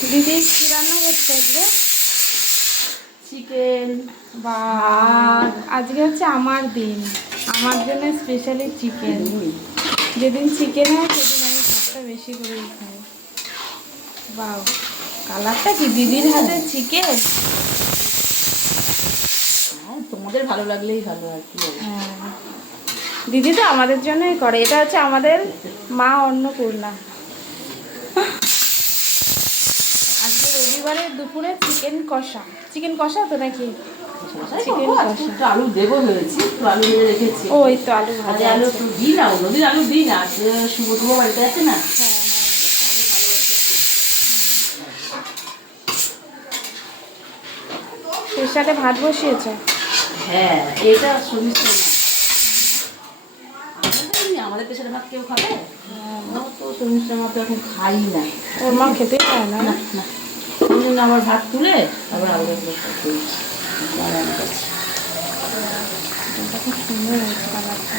দিদি কি রান্না করছে আজকে? চিকেন। বা আজকে হচ্ছে আমার দিন, আমার জন্য স্পেশালি চিকেন। যেদিন চিকেন হয় সেদিন আমি ভাতটা বেশি করেই খাই। বাও, কালারটা কি দিদির হাতে চিকেন। তোমাদের ভালো লাগলেই ভালো আর কি। হ্যাঁ, দিদি তো আমাদের জন্যই করে। এটা হচ্ছে আমাদের মা অন্নপূর্ণা। আজকে রবিবারে দুপুরে চিকেন কষা। চিকেন কষা তো নাকি? চিকেন কষা। আলু দেবো ভেবেছি, একটু আলু ভেজে রেখেছি। ওই তো আলু ভাজা আলু আছে। একটু দিই না, অন্যদিন আলু দিই না। শুভ টুবো বাড়িতে আছে না। হ্যাঁ হ্যাঁ, এর সাথে ভাত বসিয়েছে। হ্যাঁ, এটা সমস্যা না। আমাদের পেছনে ভাত কেউ খাবে? তো সমস্যা মতো এখন খাই না। ওর মা খেতেই চায় না। না না, ওই জন্য আমার ভাত তুলে তারপর আলু খুব সুন্দর হয়েছে কালারটা।